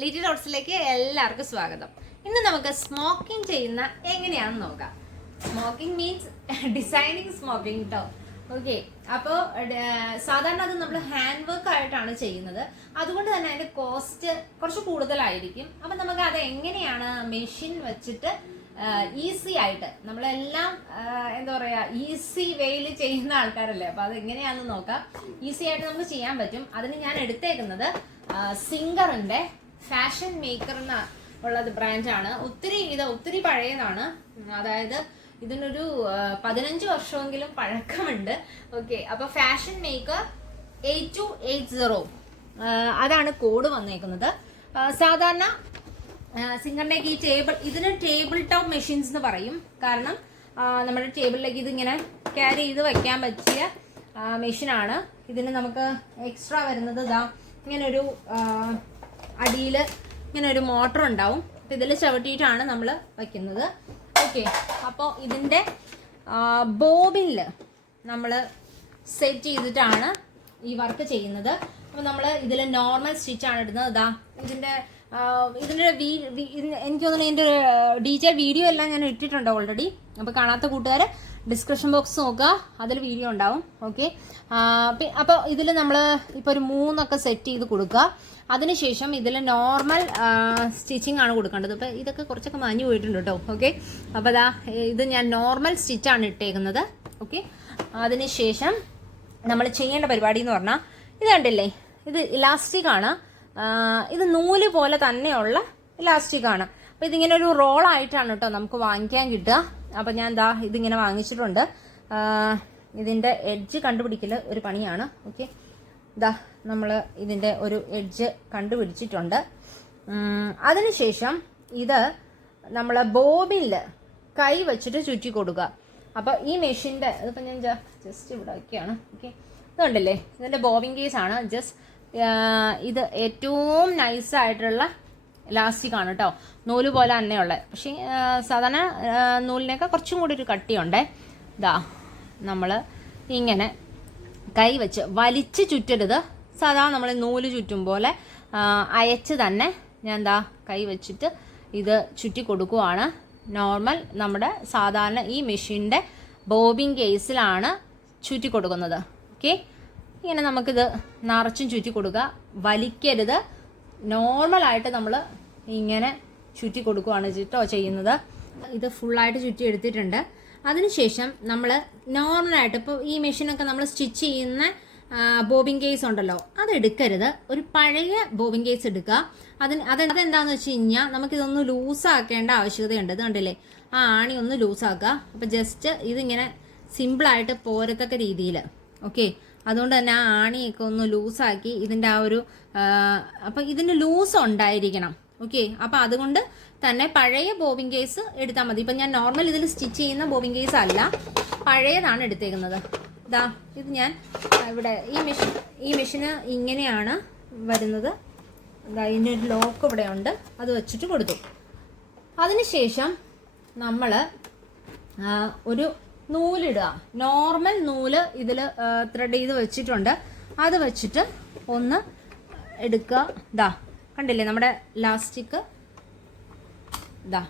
Little ഡോട്ട്സിലേക്ക് എല്ലാവർക്കും സ്വാഗതം. ഇന്ന് നമുക്ക് സ്മോക്കിംഗ് ചെയ്യുന്ന എങ്ങനെയാണെന്ന് നോക്കാം. സ്മോക്കിംഗ് മീൻസ് ഡിസൈനിങ് സ്മോക്കിംഗ് കേട്ടോ ഓക്കെ അപ്പോൾ സാധാരണ അത് നമ്മൾ ഹാൻഡ് വർക്ക് ആയിട്ടാണ് ചെയ്യുന്നത്. അതുകൊണ്ട് തന്നെ അതിന്റെ കോസ്റ്റ് കുറച്ച് കൂടുതലായിരിക്കും. അപ്പം നമുക്ക് അത് എങ്ങനെയാണ് മെഷീൻ വെച്ചിട്ട് ഈസി ആയിട്ട് നമ്മളെല്ലാം എന്താ പറയുക ഈസി വേയിൽ ചെയ്യുന്ന ആൾക്കാരല്ലേ? അപ്പോൾ അത് എങ്ങനെയാണെന്ന് നോക്കാം. ഈസി ആയിട്ട് നമുക്ക് ചെയ്യാൻ പറ്റും. അതിന് ഞാൻ എടുത്തേക്കുന്നത് സിംഗറിന്റെ ഫാഷൻ മേക്കർ എന്ന ഉള്ളത് ബ്രാൻഡാണ് ഒത്തിരി ഇത് ഒത്തിരി പഴയതാണ്. അതായത് ഇതിനൊരു പതിനഞ്ച് വർഷമെങ്കിലും പഴക്കമുണ്ട്. ഓക്കെ അപ്പോൾ fashion maker eight two eight zero അതാണ് കോഡ് വന്നേക്കുന്നത്. സാധാരണ സിംഗറിനേക്ക് ഈ ടേബിൾ ഇതിന് ടേബിൾ ടോപ്പ് മെഷീൻസ് എന്ന് പറയും. കാരണം നമ്മുടെ ടേബിളിലേക്ക് ഇതിങ്ങനെ ക്യാരി ചെയ്ത് വയ്ക്കാൻ പറ്റിയ മെഷീനാണ് ഇതിന് നമുക്ക് എക്സ്ട്രാ വരുന്നത് ഇതാ ഇങ്ങനൊരു അടിയിൽ ഇങ്ങനെ ഒരു മോട്ടർ ഉണ്ടാവും. അപ്പം ഇതിൽ ചവിട്ടിയിട്ടാണ് നമ്മൾ വയ്ക്കുന്നത് ഓക്കെ അപ്പോൾ ഇതിന്റെ ബോബിനിൽ നമ്മൾ സെറ്റ് ചെയ്തിട്ടാണ് ഈ വർക്ക് ചെയ്യുന്നത്. അപ്പോൾ നമ്മൾ ഇതിൽ നോർമൽ സ്റ്റിച്ചാണ് ഇടുന്നത്. ഇതാ ഇതിന്റെ ഇതിന്റെ വീ- എനിക്ക് തോന്നുന്നു ഇതിന്റെ ഡീറ്റെയിൽ വീഡിയോ എല്ലാം ഞാൻ ഇട്ടിട്ടുണ്ട് ഓൾറെഡി അപ്പോൾ കാണാത്ത കൂട്ടുകാർ ഡിസ്ക്രിപ്ഷൻ ബോക്സ് നോക്കുക. അതിൽ വീഡിയോ ഉണ്ടാവും. ഓക്കെ അപ്പോൾ ഇതിൽ നമ്മൾ ഇപ്പോൾ ഒരു മൂന്നൊക്കെ സെറ്റ് ചെയ്ത് കൊടുക്കുക. അതിനുശേഷം ഇതിൽ നോർമൽ സ്റ്റിച്ചിങ് ആണ് കൊടുക്കേണ്ടത്. അപ്പോൾ ഇതൊക്കെ കുറച്ചൊക്കെ മാഞ്ഞു പോയിട്ടുണ്ട് കേട്ടോ. ഓക്കെ അപ്പോൾ അതാ ഇത് ഞാൻ നോർമൽ സ്റ്റിച്ചാണ് ഇട്ടേക്കുന്നത്. ഓക്കെ അതിനുശേഷം നമ്മൾ ചെയ്യേണ്ട പരിപാടി എന്ന് പറഞ്ഞാൽ ഇത് കണ്ടില്ലേ? ഇത് ഇലാസ്റ്റിക് ആണ്. ഇത് നൂൽ പോലെ തന്നെയുള്ള ഇലാസ്റ്റിക് ആണ്. അപ്പോൾ ഇതിങ്ങനെ ഒരു റോളായിട്ടാണ് കേട്ടോ നമുക്ക് വാങ്ങിക്കാൻ കിട്ടുക. അപ്പോൾ ഞാൻ ദാ ഇതിങ്ങനെ വാങ്ങിച്ചിട്ടുണ്ട്. ഇതിന്റെ എഡ്ജ് കണ്ടുപിടിക്കൽ ഒരു പണിയാണ്. ഓക്കെ ദാ നമ്മൾ ഇതിന്റെ ഒരു എഡ്ജ് കണ്ടുപിടിച്ചിട്ടുണ്ട്. അതിനുശേഷം ഇത് നമ്മൾ ബോബിൽ കൈ വെച്ചിട്ട് ചുറ്റി കൊടുക്കുക. അപ്പോൾ ഈ മെഷീന്റെ ഇതിപ്പോൾ ഞാൻ ജസ്റ്റ് ഇവിടെ ഒക്കെയാണ് ഓക്കെ ഇതുണ്ടല്ലേ ഇതിന്റെ കേസ് ആണ്. ജസ്റ്റ് ഇത് ഏറ്റവും നൈസായിട്ടുള്ള ഇലാസ്റ്റിക് ആണ് കേട്ടോ നൂൽ പോലെ തന്നെയുള്ളത് പക്ഷേ സാധാരണ നൂലിനൊക്കെ കുറച്ചും കൂടി ഒരു കട്ടിയുണ്ട്. ഇതാ നമ്മൾ ഇങ്ങനെ കൈ വെച്ച് വലിച്ച് ചുറ്റരുത്. സാധാരണ നമ്മൾ നൂൽ ചുറ്റും പോലെ അയച്ച് തന്നെ ഞാൻ എന്താ കൈ വെച്ചിട്ട് ഇത് ചുറ്റി കൊടുക്കുവാണ്. നോർമൽ നമ്മുടെ സാധാരണ ഈ മെഷീന്റെ ബോബിങ് കേസിലാണ് ചുറ്റി കൊടുക്കുന്നത്. ഓക്കെ? ഇങ്ങനെ നമുക്കിത് നിറച്ചും ചുറ്റി കൊടുക്കുക. വലിക്കരുത്. നോർമലായിട്ട് നമ്മൾ ഇങ്ങനെ ചുറ്റി കൊടുക്കുകയാണ് കേട്ടോ ചെയ്യുന്നത്. ഇത് ഫുള്ളായിട്ട് ചുറ്റി എടുത്തിട്ടുണ്ട്. അതിനുശേഷം നമ്മൾ നോർമലായിട്ട് ഇപ്പോൾ ഈ മെഷീനൊക്കെ നമ്മൾ സ്റ്റിച്ച് ചെയ്യുന്ന ബോബിങ് കേസ് ഉണ്ടല്ലോ അത് എടുക്കരുത്. ഒരു പഴയ ബോബിങ് കേസ് എടുക്കുക. അതിന് അത് അതെന്താണെന്ന് വെച്ച് കഴിഞ്ഞാൽ നമുക്കിതൊന്ന് ലൂസാക്കേണ്ട ആവശ്യകതയുണ്ട്. ഇത് കണ്ടില്ലേ? ആ ആണി ഒന്ന് ലൂസാക്കുക. അപ്പോൾ ജസ്റ്റ് ഇതിങ്ങനെ സിമ്പിളായിട്ട് പോരത്തക്ക രീതിയിൽ ഓക്കെ? അതുകൊണ്ട് തന്നെ ആ ആണിയൊക്കെ ഒന്ന് ലൂസാക്കി ഇതിന്റെ ആ ഒരു അപ്പം ഇതിന് ലൂസ് ഉണ്ടായിരിക്കണം. ഓക്കെ അപ്പോൾ അതുകൊണ്ട് തന്നെ പഴയ ബോവിങ് കേസ് എടുത്താൽ മതി. ഇപ്പം ഞാൻ നോർമൽ ഇതിൽ സ്റ്റിച്ച് ചെയ്യുന്ന ബോവിങ് കേസ് അല്ല. പഴയതാണ് എടുത്തേക്കുന്നത്. ഇതാ ഇത് ഞാൻ ഇവിടെ ഈ മെഷീൻ ഈ മെഷീന് ഇങ്ങനെയാണ് വരുന്നത്. ഇതാ ഇതിന്റെ ഒരു ലോക്ക് ഇവിടെ ഉണ്ട് അത് വെച്ചിട്ട് കൊടുത്തു. അതിനുശേഷം നമ്മൾ ഒരു നൂലിടുക. നോർമൽ നൂൽ ഇതിൽ ത്രെഡ് ചെയ്ത് വെച്ചിട്ടുണ്ട്. അത് വെച്ചിട്ട് ഒന്ന് എടുക്കുക. ഇതാ കണ്ടില്ലേ നമ്മുടെ ലാസ്റ്റിക്ക് ഇതാ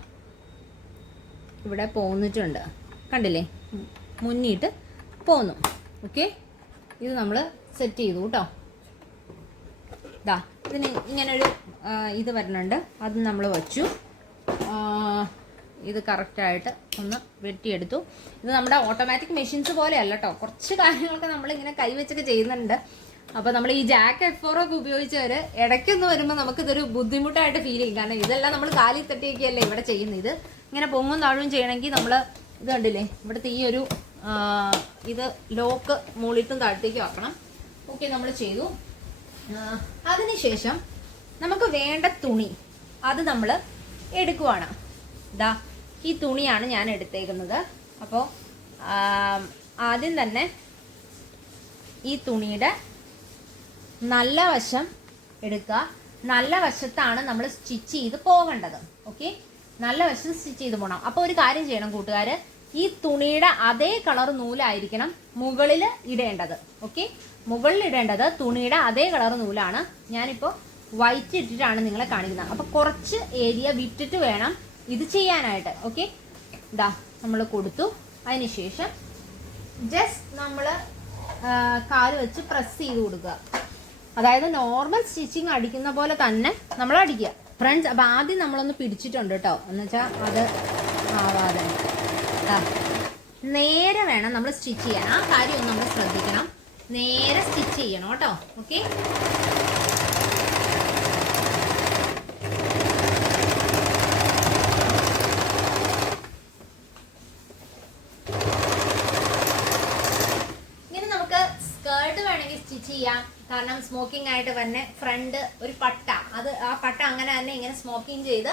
ഇവിടെ പോന്നിട്ടുണ്ട്. കണ്ടില്ലേ? മുന്നിട്ട് പോന്നു. ഓക്കെ? ഇത് നമ്മൾ സെറ്റ് ചെയ്തു കേട്ടോ. ഇതാ ഇതിന് ഇങ്ങനൊരു ഇത് വരുന്നുണ്ട് അത് നമ്മൾ വച്ചു. ഇത് കറക്റ്റായിട്ട് ഒന്ന് വെട്ടിയെടുത്തു. ഇത് നമ്മുടെ ഓട്ടോമാറ്റിക് മെഷീൻസ് പോലെയല്ല കേട്ടോ. കുറച്ച് കാര്യങ്ങളൊക്കെ നമ്മളിങ്ങനെ കൈവച്ചൊക്കെ ചെയ്യുന്നുണ്ട്. അപ്പോൾ നമ്മൾ ഈ ജാക്ക് എഫ് ഫോർ ഒക്കെ ഉപയോഗിച്ചവർ ഇടയ്ക്കൊന്ന് വരുമ്പോൾ നമുക്കിതൊരു ബുദ്ധിമുട്ടായിട്ട് ഫീൽ ചെയ്യും. കാരണം ഇതെല്ലാം നമ്മൾ കാലിൽ തട്ടിയൊക്കെയല്ലേ ഇവിടെ ചെയ്യുന്നത്. ഇത് ഇങ്ങനെ പൊങ്ങും താഴും ചെയ്യണമെങ്കിൽ നമ്മൾ ഇത് കണ്ടില്ലേ? ഇവിടുത്തെ ഈ ഒരു ഇത് ലോക്ക് മൂളിട്ടും താഴത്തേക്ക് വെക്കണം ഓക്കെ നമ്മൾ ചെയ്തു. അതിനുശേഷം നമുക്ക് വേണ്ട തുണി അത് നമ്മൾ എടുക്കുവാണ്. ഇതാ ഈ തുണിയാണ് ഞാൻ എടുത്തേക്കുന്നത്. അപ്പോൾ ആദ്യം തന്നെ ഈ തുണിയുടെ നല്ല വശം എടുക്കുക നല്ല വശത്താണ് നമ്മൾ സ്റ്റിച്ച് ചെയ്ത് പോകേണ്ടത്. ഓക്കെ നല്ല വശം സ്റ്റിച്ച് ചെയ്ത് പോകണം അപ്പോൾ ഒരു കാര്യം ചെയ്യണം കൂട്ടുകാർ ഈ തുണിയുടെ അതേ കളർ നൂലായിരിക്കണം മുകളിൽ ഇടേണ്ടത്. ഓക്കെ മുകളിൽ ഇടേണ്ടത് തുണിയുടെ അതേ കളർ നൂലാണ്. ഞാനിപ്പോൾ വൈറ്റ് ഇട്ടിട്ടാണ് നിങ്ങളെ കാണിക്കുന്നത്. അപ്പോൾ കുറച്ച് ഏരിയ വിട്ടിട്ട് വേണം ഇത് ചെയ്യാനായിട്ട്. ഓക്കെ ഇതാ നമ്മൾ കൊടുത്തു. അതിനുശേഷം ജസ്റ്റ് നമ്മൾ കാൽ വെച്ച് പ്രസ് ചെയ്ത് കൊടുക്കുക. അതായത് നോർമൽ സ്റ്റിച്ചിങ് അടിക്കുന്ന പോലെ തന്നെ നമ്മൾ അടിക്കുക. ഫ്രണ്ട്സ് അപ്പം ആദ്യം നമ്മളൊന്ന് പിടിച്ചിട്ടുണ്ട് കേട്ടോ എന്ന് വെച്ചാൽ അത് ആവാതെ. നേരെ വേണം നമ്മൾ സ്റ്റിച്ച് ചെയ്യാൻ. ആ കാര്യം ഒന്ന് നമ്മൾ ശ്രദ്ധിക്കണം. നേരെ സ്റ്റിച്ച് ചെയ്യണം കേട്ടോ ഓക്കെ ഇങ്ങനെ നമുക്ക് സ്കേർട്ട് വേണമെങ്കിൽ സ്റ്റിച്ച് ചെയ്യാം. കാരണം സ്മോക്കിംഗ് ആയിട്ട് തന്നെ ഫ്രണ്ട് ഒരു പട്ട. അത് ആ പട്ട അങ്ങനെ തന്നെ ഇങ്ങനെ സ്മോക്കിംഗ് ചെയ്ത്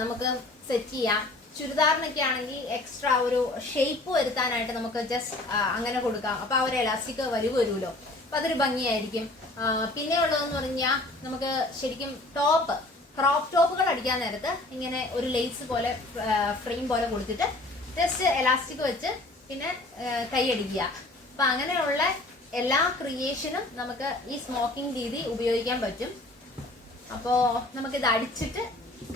നമുക്ക് സെറ്റ് ചെയ്യാം. ചുരിദാറിനൊക്കെ ആണെങ്കിൽ എക്സ്ട്രാ ഒരു ഷേപ്പ് വരുത്താനായിട്ട് നമുക്ക് ജസ്റ്റ് അങ്ങനെ കൊടുക്കാം. അപ്പൊ ആ ഒരു എലാസ്റ്റിക് വലിവ് വരുമല്ലോ. അപ്പൊ അതൊരു ഭംഗിയായിരിക്കും. പിന്നെ ഉള്ളതെന്ന് പറഞ്ഞാൽ നമുക്ക് ശരിക്കും ടോപ്പ് ക്രോപ്പ് ടോപ്പുകൾ അടിക്കാൻ നേരത്ത് ഇങ്ങനെ ഒരു ലേസ് പോലെ ഫ്രെയിം പോലെ കൊടുത്തിട്ട് ജസ്റ്റ് എലാസ്റ്റിക് വെച്ച് പിന്നെ കൈ കൈയടിക്കുക അപ്പൊ അങ്ങനെയുള്ള എല്ലാ ക്രിയേഷനും നമുക്ക് ഈ സ്മോക്കിംഗ് രീതി ഉപയോഗിക്കാൻ പറ്റും. അപ്പോ നമുക്കിത് അടിച്ചിട്ട്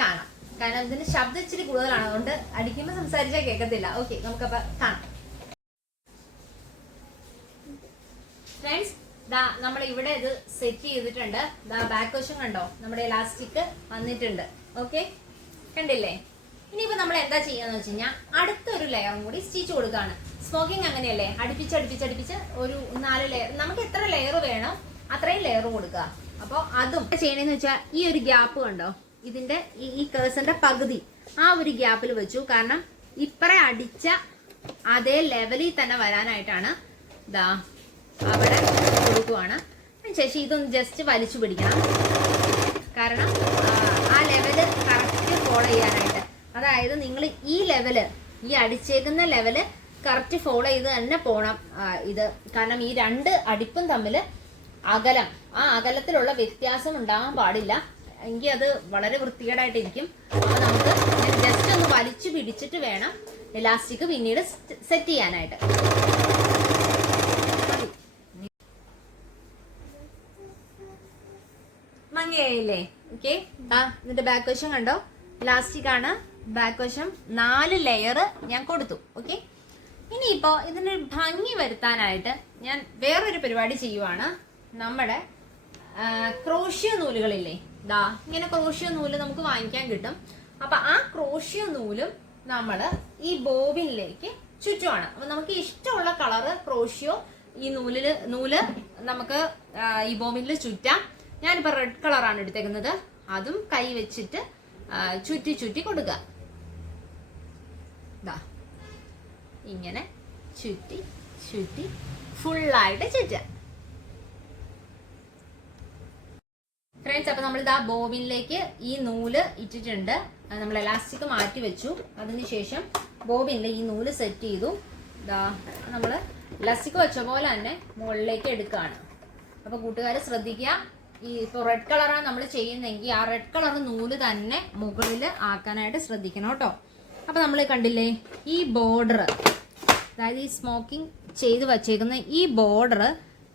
കാണാം. കാരണം ഇതിന് ശബ്ദം ഇച്ചിരി കൂടുതലാണ്. അതുകൊണ്ട് അടിക്കുമ്പോൾ സംസാരിച്ചാൽ കേൾക്കത്തില്ല ഓക്കെ നമുക്കപ്പോ കാണാം. ഫ്രണ്ട്സ് ദാ നമ്മൾ ഇവിടെ ഇത് സെറ്റ് ചെയ്തിട്ടുണ്ട്. ദാ ബാക്ക് വശം കണ്ടോ? നമ്മുടെ ഇലാസ്റ്റിക് വന്നിട്ടുണ്ട്. ഓക്കെ കണ്ടില്ലേ? ഇനിയിപ്പോ നമ്മൾ എന്താ ചെയ്യാന്ന് വെച്ച് കഴിഞ്ഞാൽ അടുത്തൊരു ലെയറും കൂടി സ്റ്റിച്ച് കൊടുക്കാണ്. സ്മോക്കിംഗ് അങ്ങനെയല്ലേ? അടുപ്പിച്ച് അടുപ്പിച്ച് അടുപ്പിച്ച് ഒരു നാല് ലെയർ നമുക്ക് എത്ര ലെയർ വേണം അത്രയും ലെയർ കൊടുക്കുക. അപ്പോൾ അതും ചെയ്യണേന്ന് വെച്ചാൽ ഈ ഒരു ഗ്യാപ്പ് കണ്ടോ? ഇതിന്റെ ഈ- കേഴ്സന്റെ പകുതി. ആ ഒരു ഗ്യാപ്പിൽ വെച്ചു. കാരണം ഇപ്പറേ അടിച്ച അതേ ലെവലിൽ തന്നെ വരാനായിട്ടാണ് ഇതാ അവിടെ കൊടുക്കുവാണ്. ശേഷം ഇതൊന്ന് ജസ്റ്റ് വലിച്ചു പിടിക്കണം. കാരണം ആ ലെവൽ കറക്റ്റ് ഫോളോ ചെയ്യാനായിട്ട്. അതായത് നിങ്ങൾ ഈ ലെവൽ ഈ അടിച്ചേക്കുന്ന ലെവൽ കറക്റ്റ് ഫോളോ ചെയ്ത് തന്നെ പോണം. ഇത് കാരണം ഈ രണ്ട് അടിപ്പും തമ്മിൽ അകലം. ആ അകലത്തിലുള്ള വ്യത്യാസം ഉണ്ടാകാൻ പാടില്ല. എങ്കിൽ അത് വളരെ വൃത്തികേടായിട്ടിരിക്കും. അപ്പൊ നമുക്ക് ജസ്റ്റ് ഒന്ന് വലിച്ചു പിടിച്ചിട്ട് വേണം ഇലാസ്റ്റിക് പിന്നീട് സെറ്റ് ചെയ്യാനായിട്ട്. മങ്ങയായില്ലേ? ഓക്കെ ആ ഇതിന്റെ ബാക്ക് വശം കണ്ടോ? ഇലാസ്റ്റിക് ആണ്. ബാക്ക് വശം നാല് ലെയർ ഞാൻ കൊടുത്തു. ഓക്കെ ഇനിയിപ്പോ ഇതിന് ഭംഗി വരുത്താനായിട്ട് ഞാൻ വേറൊരു പരിപാടി ചെയ്യുവാണ്. നമ്മുടെ ക്രോഷ്യോ നൂലുകളില്ലേ? ദാ ഇങ്ങനെ ക്രോഷ്യോ നൂൽ നമുക്ക് വാങ്ങിക്കാൻ കിട്ടും. അപ്പൊ ആ ക്രോഷ്യോ നൂലും നമ്മൾ ഈ ബോബിനിലേക്ക് ചുറ്റുവാണ്. അപ്പൊ നമുക്ക് ഇഷ്ടമുള്ള കളറ് ക്രോഷ്യോ ഈ നൂലിൽ നൂൽ നമുക്ക് ഈ ബോബിനിൽ ചുറ്റാം. ഞാനിപ്പോ റെഡ് കളറാണ് എടുത്തേക്കുന്നത്. അതും കൈ വെച്ചിട്ട് ചുറ്റി ചുറ്റി കൊടുക്കുക. ഇങ്ങനെ ചുറ്റി ചുറ്റി ഫുള്ളായിട്ട് ചുറ്റുക. ഫ്രണ്ട്സ് അപ്പൊ നമ്മൾ ഇതാ ബോബിനിലേക്ക് ഈ നൂൽ ഇട്ടിട്ടുണ്ട്. നമ്മൾ എലാസ്റ്റിക് മാറ്റി വെച്ചു. അതിനുശേഷം ബോബിനിലെ ഈ നൂൽ സെറ്റ് ചെയ്തു. ഇതാ നമ്മൾ ഇലാസ്റ്റിക് വെച്ച പോലെ തന്നെ മുകളിലേക്ക് എടുക്കുകയാണ്. അപ്പൊ കൂട്ടുകാർ ശ്രദ്ധിക്കുക. ഈ ഇപ്പോൾ റെഡ് കളറാണ് നമ്മൾ ചെയ്യുന്നതെങ്കിൽ ആ റെഡ് കളർ നൂൽ തന്നെ മുകളിൽ ആക്കാനായിട്ട് ശ്രദ്ധിക്കണം കേട്ടോ. അപ്പൊ നമ്മൾ കണ്ടില്ലേ ഈ ബോർഡർ അതായത് ഈ സ്മോക്കിംഗ് ചെയ്ത് വച്ചേക്കുന്ന ഈ ബോർഡർ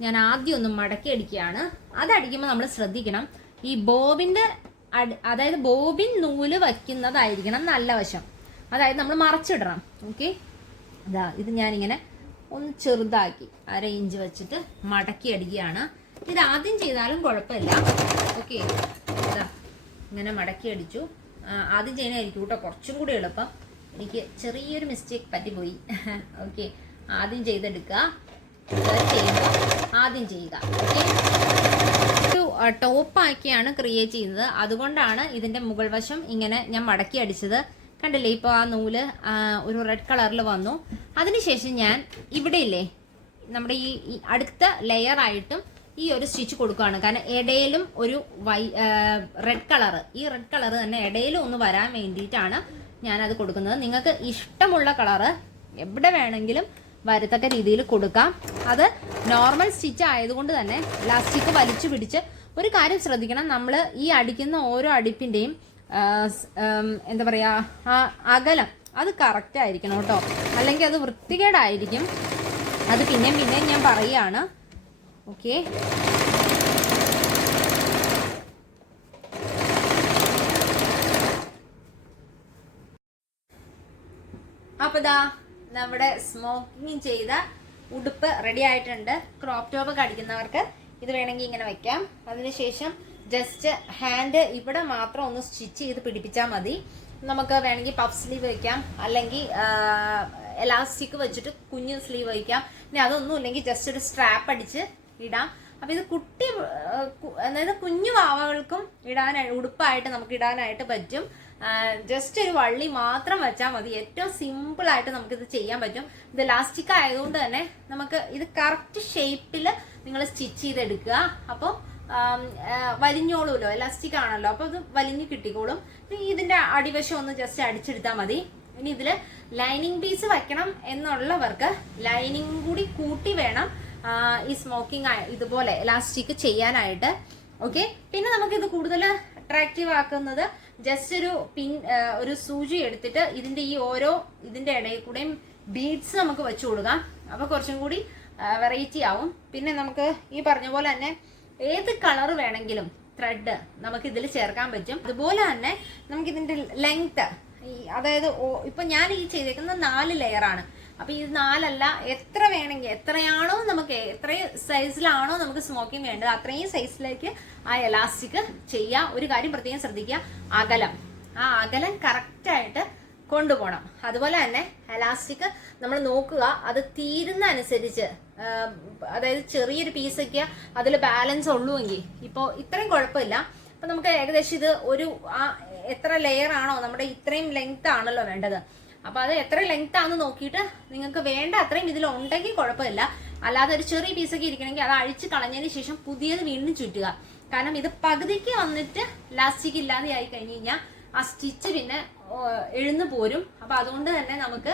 ഞാൻ ആദ്യം ഒന്ന് മടക്കി അടിക്കുകയാണ്. അതടിക്കുമ്പോൾ നമ്മൾ ശ്രദ്ധിക്കണം. ഈ ബോബിന്റെ അതായത് ബോബിൻ നൂൽ വയ്ക്കുന്നതായിരിക്കണം നല്ല വശം. അതായത് നമ്മൾ മറച്ചിടണം. ഓക്കെ ഇതാ ഇത് ഞാനിങ്ങനെ ഒന്ന് ചെറുതാക്കി അര ഇഞ്ച് വെച്ചിട്ട് മടക്കി അടിക്കുകയാണ്. ഇത് ആദ്യം ചെയ്താലും കുഴപ്പമില്ല. ഓക്കെ ഇതാ ഇങ്ങനെ മടക്കി അടിച്ചു. ആദ്യം ചെയ്യണമായിരിക്കും കേട്ടോ കുറച്ചും കൂടി എളുപ്പം. എനിക്ക് ചെറിയൊരു മിസ്റ്റേക്ക് പറ്റിപ്പോയി. ഓക്കെ ആദ്യം ചെയ്തെടുക്കുക. ആദ്യം ചെയ്യുക. ടോപ്പാക്കിയാണ് ക്രിയേറ്റ് ചെയ്യുന്നത്. അതുകൊണ്ടാണ് ഇതിന്റെ മുകൾ വശം ഇങ്ങനെ ഞാൻ മടക്കി അടിച്ചത്. കണ്ടില്ലേ ഇപ്പോൾ ആ നൂൽ ഒരു റെഡ് കളറിൽ വന്നു. അതിനുശേഷം ഞാൻ ഇവിടെ ഇല്ലേ നമ്മുടെ ഈ അടുത്ത ലെയർ ആയിട്ടും ഈ ഒരു സ്റ്റിച്ച് കൊടുക്കുകയാണ് കാരണം ഇടയിലും ഒരു വൈ റെഡ് കളർ ഈ റെഡ് കളർ തന്നെ ഇടയിലും ഒന്ന് വരാൻ വേണ്ടിയിട്ടാണ് ഞാനത് കൊടുക്കുന്നത്. നിങ്ങൾക്ക് ഇഷ്ടമുള്ള കളറ് എവിടെ വേണമെങ്കിലും വരത്തക്ക രീതിയിൽ കൊടുക്കാം. അത് നോർമൽ സ്റ്റിച്ച് ആയതുകൊണ്ട് തന്നെ ലാസ്റ്റിക്ക് വലിച്ചു പിടിച്ച് ഒരു കാര്യം ശ്രദ്ധിക്കണം. നമ്മൾ ഈ അടിക്കുന്ന ഓരോ അടിപ്പിന്റെയും എന്താ പറയുക അകലം അത് കറക്റ്റ് ആയിരിക്കണം കേട്ടോ. അല്ലെങ്കിൽ അത് വൃത്തികേടായിരിക്കും. അത് പിന്നെയും പിന്നെയും ഞാൻ പറയുകയാണ്. ഓക്കെ അപ്പൊ ദാ നമ്മുടെ സ്മോക്കിങ് ചെയ്ത ഉടുപ്പ് റെഡി ആയിട്ടുണ്ട്. ക്രോപ്പ് ടോപ്പ് ഒക്കെ അടിക്കുന്നവർക്ക് ഇത് വേണമെങ്കിൽ ഇങ്ങനെ വെക്കാം. അതിനുശേഷം ജസ്റ്റ് ഹാൻഡ് ഇവിടെ മാത്രം ഒന്ന് സ്റ്റിച്ച് ചെയ്ത് പിടിപ്പിച്ചാൽ മതി. നമുക്ക് വേണമെങ്കിൽ പഫ് സ്ലീവ് വയ്ക്കാം അല്ലെങ്കിൽ എലാസ്റ്റിക് വെച്ചിട്ട് കുഞ്ഞു സ്ലീവ് വയ്ക്കാം ഇനി അതൊന്നും ഇല്ലെങ്കിൽ ജസ്റ്റ് ഒരു സ്ട്രാപ്പ് അടിച്ച് ഇടാം. അപ്പൊ ഇത് കുട്ടി അതായത് കുഞ്ഞു വാവകൾക്കും ഇടാനായി ഉടുപ്പായിട്ട് നമുക്ക് ഇടാനായിട്ട് പറ്റും. ജസ്റ്റ് ഒരു വള്ളി മാത്രം വെച്ചാൽ മതി. ഏറ്റവും സിമ്പിൾ ആയിട്ട് നമുക്ക് ഇത് ചെയ്യാൻ പറ്റും. ഇത് ലാസ്റ്റിക് ആയതുകൊണ്ട് തന്നെ നമുക്ക് ഇത് കറക്റ്റ് ഷേപ്പിൽ നിങ്ങൾ സ്റ്റിച്ച് ചെയ്തെടുക്കുക. അപ്പോൾ വലിഞ്ഞോളൂല്ലോ. ഇലാസ്റ്റിക് ആണല്ലോ. അപ്പോൾ ഇത് വലിഞ്ഞു കിട്ടിക്കോളും. ഇതിന്റെ അടിവശം ഒന്ന് ജസ്റ്റ് അടിച്ചെടുത്താൽ മതി. ഇനി ഇതിൽ ലൈനിങ് പീസ് വെക്കണം എന്നുള്ളവർക്ക് ലൈനിങ് കൂടി കൂട്ടി വേണം ഈ സ്മോക്കിംഗ് ഇതുപോലെ ഇലാസ്റ്റിക് ചെയ്യാനായിട്ട്. ഓക്കെ പിന്നെ നമുക്ക് ഇത് കൂടുതൽ അട്രാക്റ്റീവ് ആക്കുന്നത് ജസ്റ്റ് ഒരു പിൻ ഒരു സൂചി എടുത്തിട്ട് ഇതിന്റെ ഈ ഓരോ ഇതിന്റെ ഇടയിൽ കൂടെയും ബീഡ്സ് നമുക്ക് വെച്ചു കൊടുക്കാം. അപ്പൊ കുറച്ചും കൂടി വെറൈറ്റി ആവും. പിന്നെ നമുക്ക് ഈ പറഞ്ഞ പോലെ തന്നെ ഏത് കളർ വേണമെങ്കിലും ത്രെഡ് നമുക്ക് ഇതിൽ ചേർക്കാൻ പറ്റും. അതുപോലെ തന്നെ നമുക്ക് ഇതിന്റെ ലെങ്ത് അതായത് ഇപ്പൊ ഞാൻ ഈ ചെയ്തേക്കുന്ന നാല് ലെയർ ആണ് അപ്പൊ ഇത് നാലല്ല എത്ര വേണമെങ്കിൽ എത്രയാണോ നമുക്ക് എത്രയും സൈസിലാണോ നമുക്ക് സ്മോക്കിംഗ് വേണ്ടത് അത്രയും സൈസിലേക്ക് ആ എലാസ്റ്റിക് ചെയ്യുക. ഒരു കാര്യം പ്രത്യേകം ശ്രദ്ധിക്കുക. അകലം. ആ അകലം കറക്റ്റായിട്ട് കൊണ്ടുപോകണം. അതുപോലെ തന്നെ എലാസ്റ്റിക് നമ്മൾ നോക്കുക. അത് തീരുന്ന അനുസരിച്ച് അതായത് ചെറിയൊരു പീസൊക്കെ അതിൽ ബാലൻസ് ഉള്ളുവെങ്കിൽ ഇപ്പോൾ ഇത്രയും കുഴപ്പമില്ല. അപ്പൊ നമുക്ക് ഏകദേശം ഇത് ഒരു ആ എത്ര ലെയർ ആണോ നമ്മുടെ ഇത്രയും ലെങ്ത് ആണല്ലോ വേണ്ടത്. അപ്പൊ അത് എത്ര ലെങ്ത് ആണെന്ന് നോക്കിയിട്ട് നിങ്ങൾക്ക് വേണ്ട അത്രയും ഇതിൽ ഉണ്ടെങ്കിൽ കുഴപ്പമില്ല. അല്ലാതെ ഒരു ചെറിയ പീസൊക്കെ ഇരിക്കണമെങ്കിൽ അത് അഴിച്ച് കളഞ്ഞതിന് ശേഷം പുതിയത് വീണ്ടും ചുറ്റുക. കാരണം ഇത് പകുതിക്ക് വന്നിട്ട് ലാസ്റ്റിക് ഇല്ലാതെ ആയി കഴിഞ്ഞ് കഴിഞ്ഞാൽ ആ സ്റ്റിച്ച് പിന്നെ എഴുന്നു പോരും. അപ്പൊ അതുകൊണ്ട് തന്നെ നമുക്ക്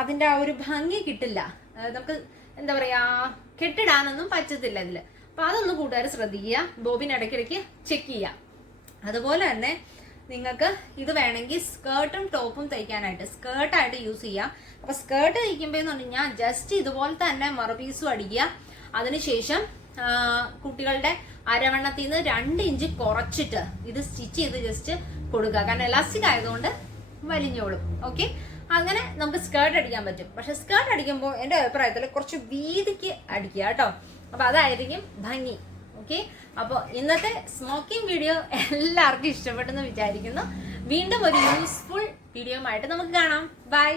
അതിന്റെ ആ ഒരു ഭംഗി കിട്ടില്ല. നമുക്ക് എന്താ പറയാ കെട്ടിടാനൊന്നും പറ്റത്തില്ല ഇതിൽ. അപ്പൊ അതൊന്ന് കൂട്ടുകാർ ശ്രദ്ധിക്കുക. ബോബിൻ ഇടയ്ക്കിടയ്ക്ക് ചെക്ക് ചെയ്യുക. അതുപോലെ തന്നെ നിങ്ങൾക്ക് ഇത് വേണമെങ്കിൽ സ്കേർട്ടും ടോപ്പും തയ്ക്കാനായിട്ട് സ്കേർട്ടായിട്ട് യൂസ് ചെയ്യാം. അപ്പൊ സ്കേർട്ട് തയ്ക്കുമ്പോൾ എന്ന് പറഞ്ഞു കഴിഞ്ഞാൽ ജസ്റ്റ് ഇതുപോലെ തന്നെ മറുപീസും അടിക്കുക. അതിനുശേഷം കുട്ടികളുടെ അരവണ്ണത്തിൽ നിന്ന് രണ്ട് ഇഞ്ച് കുറച്ചിട്ട് ഇത് സ്റ്റിച്ച് ചെയ്ത് ജസ്റ്റ് കൊടുക്കുക. കാരണം എലാസ്റ്റിക് ആയതുകൊണ്ട് വലിഞ്ഞോളും. ഓക്കെ അങ്ങനെ നമുക്ക് സ്കേർട്ട് അടിക്കാൻ പറ്റും. പക്ഷെ സ്കേർട്ട് അടിക്കുമ്പോൾ എന്റെ അഭിപ്രായത്തിൽ കുറച്ച് വീതിക്ക് അടിക്കുക കേട്ടോ. അപ്പൊ അതായിരിക്കും ഭംഗി. ഓക്കെ? അപ്പോൾ ഇന്നത്തെ സ്മോക്കിംഗ് വീഡിയോ എല്ലാവർക്കും ഇഷ്ടപ്പെട്ടെന്ന് വിചാരിക്കുന്നു. വീണ്ടും ഒരു യൂസ്ഫുൾ വീഡിയോ ആയിട്ട് നമുക്ക് കാണാം. ബൈ